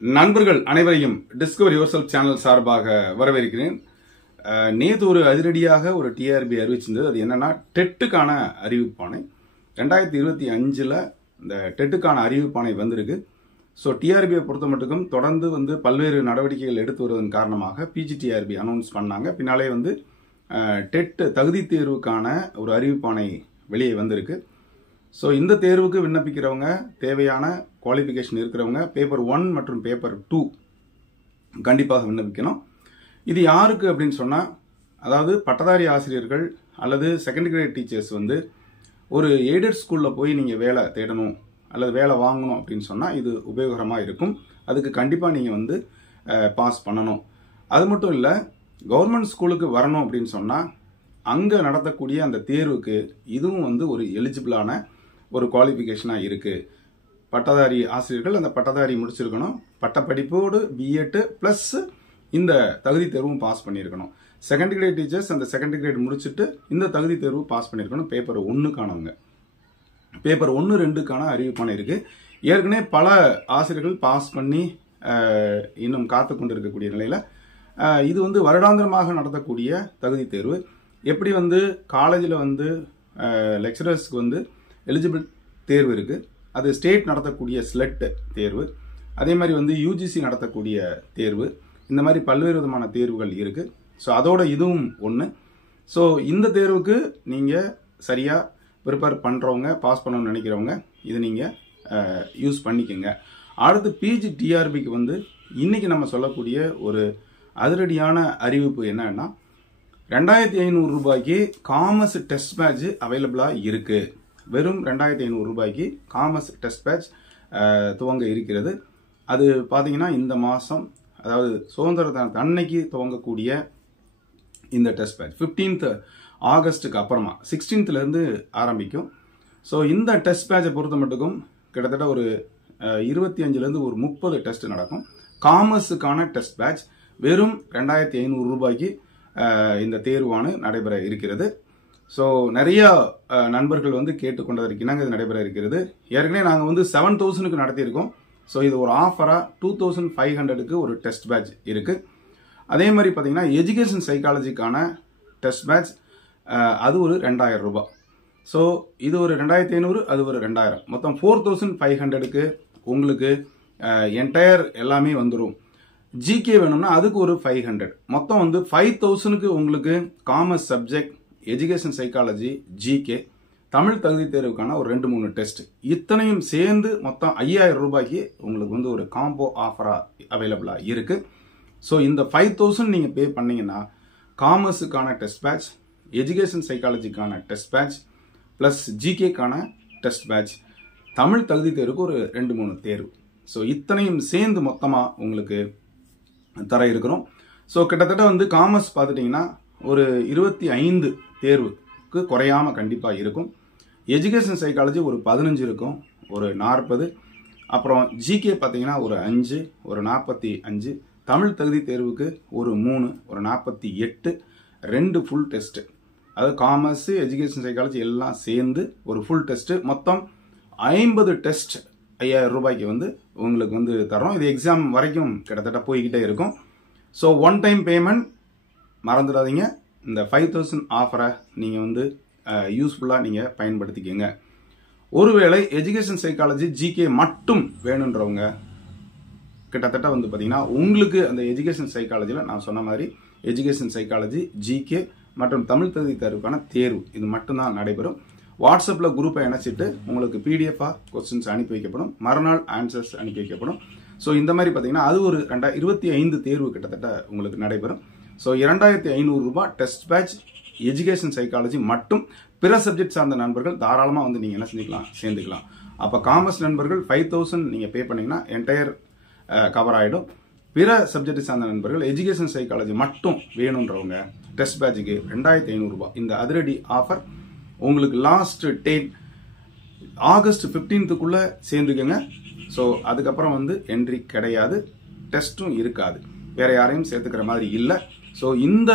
நண்பர்கள் அனைவரையும் discover yourself channel சார்பாக வரவேற்கிறேன். நேற்று ஒரு அதிரடியாக ஒரு டிஆர்பி அறிவிச்சிருந்தது. அது என்னன்னா டெட்டுக்கான அறிவிப்பானை 2025 இந்த டெட்டுக்கான அறிவிப்பானை வந்திருக்கு. ஸோ டிஆர்பியை பொறுத்த மட்டுக்கும் தொடர்ந்து பல்வேறு நடவடிக்கைகள் எடுத்து வருவதன் காரணமாக பிஜிடிஆர்பி அனௌன்ஸ் பண்ணாங்க. பின்னாலே டெட் தகுதி தேர்வுக்கான ஒரு அறிவிப்பானை வெளியே வந்திருக்கு. ஸோ இந்த தேர்வுக்கு விண்ணப்பிக்கிறவங்க தேவையான குவாலிஃபிகேஷன் இருக்கிறவங்க பேப்பர் 1 மற்றும் பேப்பர் 2 கண்டிப்பாக விண்ணப்பிக்கணும். இது யாருக்கு அப்படின்னு சொன்னால், அதாவது பட்டதாரி ஆசிரியர்கள் அல்லது செகண்ட் கிரேட் டீச்சர்ஸ் ஒரு எய்டட் ஸ்கூலில் போய் நீங்கள் வேலை தேடணும் அல்லது வேலை வாங்கணும் அப்படின்னு சொன்னால் இது உபயோகரமாக இருக்கும். அதுக்கு கண்டிப்பாக நீங்கள் பாஸ் பண்ணணும். அது மட்டும் இல்லை, கவர்மெண்ட் ஸ்கூலுக்கு வரணும் அப்படின்னு சொன்னால் அங்கே நடத்தக்கூடிய அந்த தேர்வுக்கு இதுவும் ஒரு எலிஜிபிளான ஒரு குவாலிஃபிகேஷனாக இருக்குது. பட்டதாரி ஆசிரியர்கள் அந்த பட்டதாரி முடிச்சிருக்கணும், பட்டப்படிப்போடு பிஎட் ப்ளஸ் இந்த தகுதி தேர்வும் பாஸ் பண்ணியிருக்கணும். செகண்ட் கிரேட் டீச்சர்ஸ் அந்த செகண்ட் கிரேட் முடிச்சுட்டு இந்த தகுதி தேர்வு பாஸ் பண்ணியிருக்கணும். பேப்பர் 1க்கானவங்க பேப்பர் 1, 2க்கான அறிவிப்பான இருக்கு. ஏற்கனவே பல ஆசிரியர்கள் பாஸ் பண்ணி இன்னும் காத்து கொண்டு இருக்கக்கூடிய நிலையில இது வருடாந்திரமாக நடத்தக்கூடிய தகுதி தேர்வு. எப்படி காலேஜில் லெக்சரர்ஸ்க்கு எலிஜிபிள் தேர்வு இருக்கு, அது ஸ்டேட் நடத்தக்கூடிய ஸ்லெட் தேர்வு, அதே மாதிரி யூஜிசி நடத்தக்கூடிய தேர்வு, இந்த மாதிரி பல்வேறு விதமான தேர்வுகள் இருக்கு. ஸோ அதோட இதுவும் ஒன்று. ஸோ இந்த தேர்வுக்கு நீங்கள் சரியாக ப்ரிப்பேர் பண்ணுறவங்க, பாஸ் பண்ணணும்னு நினைக்கிறவங்க இது நீங்கள் யூஸ் பண்ணிக்கோங்க. அடுத்து பிஜி டிஆர்பிக்கு இன்னைக்கு நம்ம சொல்லக்கூடிய ஒரு அதிரடியான அறிவிப்பு என்னன்னா, 2500 ரூபாய்க்கு காமர்ஸ் டெஸ்ட் பேட்ச் அவைலபிளாக இருக்கு. வெறும் 2500 ரூபாய்க்கு காமர்ஸ் டெஸ்ட் பேட்ச் துவங்க இருக்கிறது. அது பார்த்தீங்கன்னா இந்த மாதம், அதாவது சுதந்திர தினத்து அன்னைக்கு துவங்கக்கூடிய இந்த டெஸ்ட் பேட்ச் 15th ஆகஸ்டுக்கு அப்புறமா 16th ஆரம்பிக்கும். ஸோ இந்த டெஸ்ட் பேட்சை பொறுத்த மட்டுக்கும் கிட்டத்தட்ட ஒரு 25 ஒரு 30 டெஸ்ட் நடக்கும். காமர்ஸுக்கான டெஸ்ட் பேட்ச் வெறும் 2500 ரூபாய்க்கு இந்த தேர்வானு நடைபெற இருக்கிறது. ஸோ நிறைய நண்பர்கள் கேட்டுக்கொண்டதற்கு இணங்க இது நடைபெற இருக்கிறது. ஏற்கனவே நாங்கள் 7000க்கு நடத்தியிருக்கோம். ஸோ இது ஒரு ஆஃபராக 2500க்கு ஒரு டெஸ்ட் பேட்ச் இருக்கு. அதே மாதிரி பார்த்தீங்கன்னா எஜுகேஷன் சைக்காலஜிக்கான டெஸ்ட் பேட்ச் அது ஒரு 2000 ரூபாய். ஸோ இது ஒரு 2500, அது ஒரு 2000, மொத்தம் 4500க்கு உங்களுக்கு என்டையர் எல்லாமே வந்துடும். ஜிகே வேணும்னா அதுக்கு ஒரு 500, மொத்தம் 5000க்கு உங்களுக்கு commerce subject, education psychology, GK, Tamil தகுதி தேர்வுக்கான ஒரு 2-3 டெஸ்ட், இத்தனையும் சேர்ந்து மொத்தம் 5000 ரூபாய்க்கு உங்களுக்கு ஒரு காம்போ ஆஃபரா அவைலபிளா இருக்கு. ஸோ இந்த 5000 நீங்க பே பண்ணீங்கன்னா காமர்ஸுக்கான டெஸ்ட் பேட்ச், எஜுகேஷன் சைக்காலஜிக்கான டெஸ்ட் பேட்ச் பிளஸ் ஜிகேக்கான டெஸ்ட் பேட்ச், தமிழ் தகுதி தேர்வுக்கு ஒரு 2-3 தேர்வு, ஸோ இத்தனையும் சேர்ந்து மொத்தமா உங்களுக்கு தர இருக்கிறோம். ஸோ கிட்டத்தட்ட காமர்ஸ் பார்த்துட்டீங்கன்னா ஒரு 25 தேர்வுக்கு குறையாம கண்டிப்பா இருக்கும். எஜுகேஷன் சைக்காலஜி ஒரு 15 இருக்கும், ஒரு 40. அப்புறம் ஜிகே பார்த்தீங்கன்னா ஒரு 5, ஒரு 45. தமிழ் தகுதி தேர்வுக்கு ஒரு 3, ஒரு 48, 2 ஃபுல் டெஸ்ட், அதாவது காமர்ஸ், எஜுகேஷன் சைக்காலஜி எல்லாம் சேர்ந்து ஒரு ஃபுல் டெஸ்ட், மொத்தம் 50 டெஸ்ட் 5000 ரூபாய்க்கு உங்களுக்கு தரோம். இது எக்ஸாம் வரைக்கும் கிட்டத்தட்ட போய்கிட்டே இருக்கும். ஸோ ஒன் டைம் பேமெண்ட் மறந்துடாதீங்க. இந்த 5000 ஆஃபரை நீங்கள் யூஸ்ஃபுல்லாக நீங்கள் பயன்படுத்திக்கங்க. ஒருவேளை எஜுகேஷன் சைக்காலஜி, ஜிகே மட்டும் வேணுன்றவங்க கிட்டத்தட்ட பார்த்தீங்கன்னா உங்களுக்கு அந்த எஜுகேஷன் சைக்காலஜியில் நான் சொன்ன மாதிரி எஜுகேஷன் சைக்காலஜி, ஜிகே மற்றும் தமிழ் தகுதி தேர்வுக்கான தேர்வு இது மட்டும்தான் நடைபெறும். வாட்ஸ்அப்பில் குரூப்பை இணைச்சிட்டு உங்களுக்கு பிடிஎஃபாக கொஸ்டின்ஸ் அனுப்பி வைக்கப்படும், மறுநாள் ஆன்சர்ஸ் அனுப்பி வைக்கப்படும். ஸோ இந்த மாதிரி பார்த்தீங்கன்னா அது ஒரு 25 தேர்வு கிட்டத்தட்ட உங்களுக்கு நடைபெறும். ஸோ 2500 ரூபாய் டெஸ்ட் பேட்ச், எஜுகேஷன் சைக்காலஜி மட்டும். பிற சப்ஜெக்ட் சார்ந்த நண்பர்கள் தாராளமாக நீங்கள் என்ன செஞ்சுக்கலாம், சேர்ந்துக்கலாம். அப்போ காமர்ஸ் நண்பர்கள் 5000 நீங்கள் பே பண்ணீங்கன்னா என்டையர் கவர் ஆகிடும். பிற சப்ஜெக்ட் சார்ந்த நண்பர்கள் எஜுகேஷன் சைக்காலஜி மட்டும் வேணுன்றவங்க டெஸ்ட் பேட்சுக்கு 2500 ரூபாய். இந்த அதிரடி ஆஃபர் உங்களுக்கு லாஸ்ட் டேட் ஆகஸ்ட் 15க்குள்ள சேர்ந்துக்கங்க. ஸோ அதுக்கப்புறம் என்ட்ரி கிடையாது, டெஸ்ட்டும் இருக்காது, வேற யாரையும் சேர்த்துக்கிற மாதிரி இல்லை. ஸோ இந்த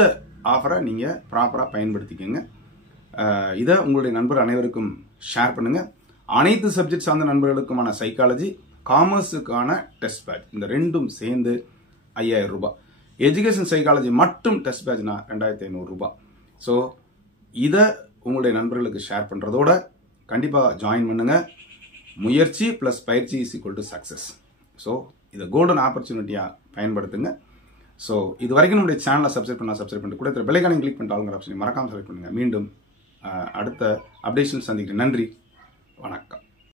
ஆஃபரை நீங்கள் ப்ராப்பராக பயன்படுத்திக்கங்க. இதை உங்களுடைய நண்பர் அனைவருக்கும் ஷேர் பண்ணுங்க. அனைத்து சப்ஜெக்ட் சார்ந்த நண்பர்களுக்குமான சைக்காலஜி, காமர்ஸுக்கான டெஸ்ட் பேட்ச், இந்த ரெண்டும் சேர்ந்து 5000 ரூபாய். எஜுகேஷன் சைக்காலஜி மட்டும் டெஸ்ட் பேட்ச்னா 2500 ரூபாய். ஸோ இதை உங்களுடைய நண்பர்களுக்கு ஷேர் பண்ணுறதோட கண்டிப்பாக ஜாயின் பண்ணுங்க. முயற்சி ப்ளஸ் பயிற்சி is equal to success. So இதை கோல்டன் ஆப்பர்ச்சுனிட்டியாக பயன்படுத்துங்க. ஸோ இது வரைக்கும் நம்முடைய சேனலை சப்ஸ்கிரைப் பண்ணிட்டு கூட பெல்லைக்கானை கிளிக் பண்ணிட்டு ஆளுங்கிற ஆப்ஷனை மறக்காமல் செலக்ட் பண்ணுங்க. மீண்டும் அடுத்த அப்டேஷன் சந்திக்கிறேன். நன்றி, வணக்கம்.